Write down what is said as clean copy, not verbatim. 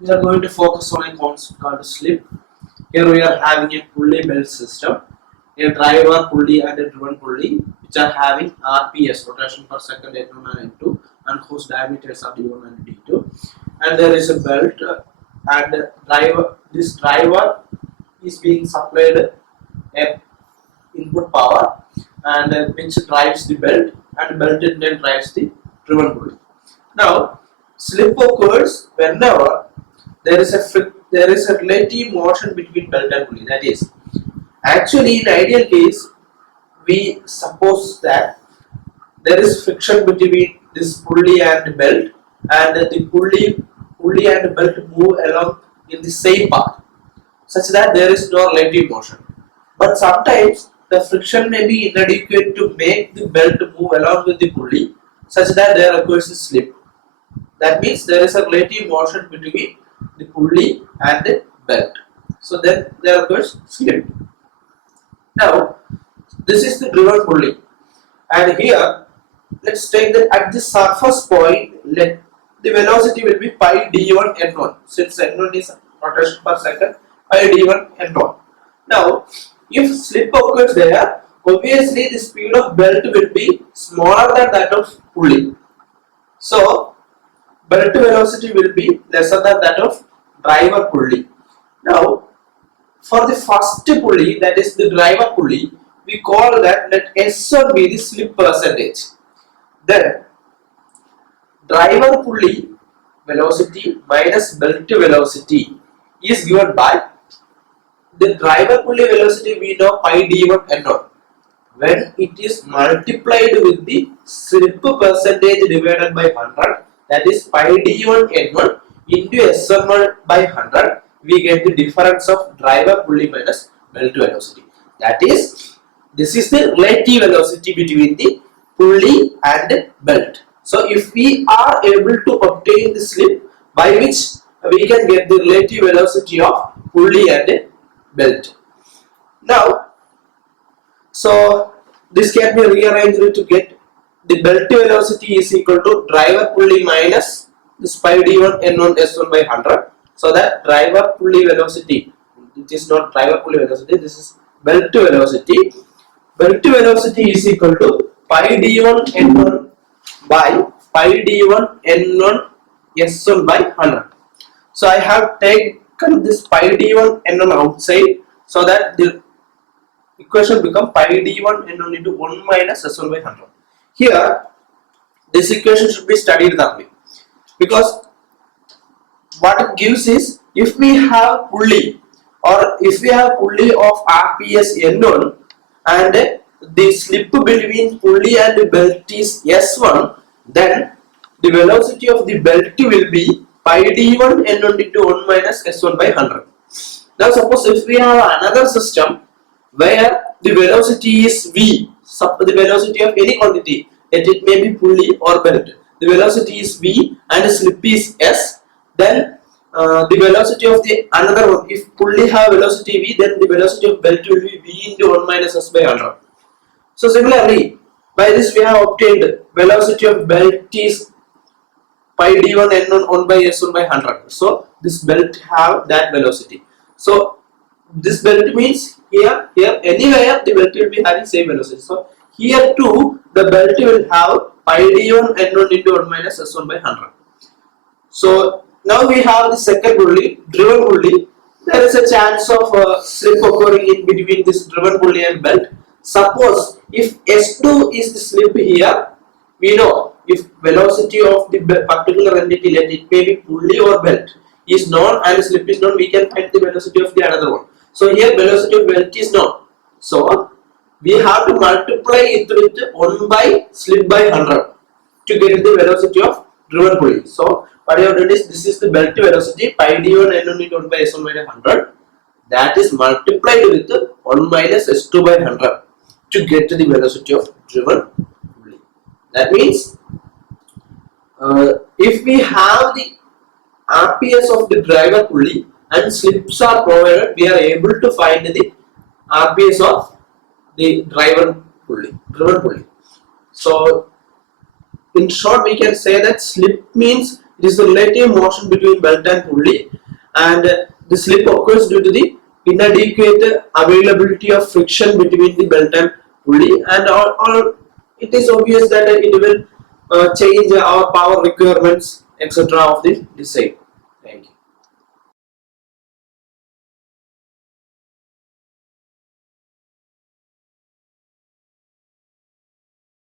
We are going to focus on a concept called slip. Here we are having a pulley belt system, a driver pulley and a driven pulley, which are having RPS, rotation per second, N1 and N2, and whose diameters are D1 and D2. And there is a belt and driver. This driver is being supplied a input power and which drives the belt, and belt then drives the driven pulley. Now, slip occurs whenever there is a relative motion between belt and pulley. That is, actually in ideal case, we suppose that there is friction between this pulley and belt, and the pulley and belt move along in the same path, such that there is no relative motion. But sometimes the friction may be inadequate to make the belt move along with the pulley, such that there occurs a slip. That means there is a relative motion between the pulley and the belt. So then there occurs slip. Now, this is the driven pulley, and here let's take that at the surface point, let the velocity will be pi d1 n1, since n1 is rotation per second, pi d1 n1. Now, if slip occurs there, obviously the speed of belt will be smaller than that of pulley. So, belt velocity will be lesser than that of driver pulley. Now, for the first pulley, that is the driver pulley, we call that let S1 be the slip percentage. Then, driver pulley velocity minus belt velocity is given by the driver pulley velocity we know pi d1 n1. When it is multiplied with the slip percentage divided by 100, that is pi d1 n1 into S1 by 100, we get the difference of driver pulley minus belt velocity. That is, this is the relative velocity between the pulley and belt. So if we are able to obtain the slip by which we can get the relative velocity of pulley and belt. Now, so this can be rearranged to get the belt velocity is equal to driver pulley minus this pi d1 n1 s1 by 100. So that driver pulley velocity, it is not driver pulley velocity, this is belt velocity. Belt velocity is equal to pi d1 n1 by pi d1 n1 s1 by 100. So I have taken this pi d1 n1 outside, so that the equation become pi d1 n1 into 1 minus s1 by 100. Here, this equation should be studied that way, because what it gives is, if we have pulley, or if we have pulley of RPS n1 and the slip between pulley and belt is s1, then the velocity of the belt will be pi d1 n1 into 1 minus s1 by 100. Now suppose if we have another system where the velocity is v, the velocity of any quantity, that it may be pulley or belt, the velocity is v and the slip is s, then the velocity of the another one, if pulley have velocity v, then the velocity of belt will be v into 1 minus s by 100. So similarly, by this we have obtained velocity of belt is pi d1 n1 1 by s1 by 100. So this belt have that velocity. So this belt means here anywhere the belt will be having same velocity. So here too the belt will have pi d1 n1 into 1 minus s1 by 100. So now we have the second pulley, driven pulley. There is a chance of slip occurring in between this driven pulley and belt. Suppose if S2 is the slip here, we know if velocity of the particular entity, let it may be pulley or belt, is known and slip is known, we can find the velocity of the another one. So here velocity of belt is known. So we have to multiply it with 1 by slip by 100 to get the velocity of driven pulley. So what you have done is, this is the belt velocity pi d1 n1 into 1 by s1 minus 100, that is multiplied with 1 minus s2 by 100 to get the velocity of driven pulley. That means if we have the RPS of the driver pulley and slips are provided, we are able to find the RPS of the driven pulley. So in short, we can say that slip means It is the relative motion between belt and pulley, and the slip occurs due to the inadequate availability of friction between the belt and pulley, and all it is obvious that it will change our power requirements etc. of the design.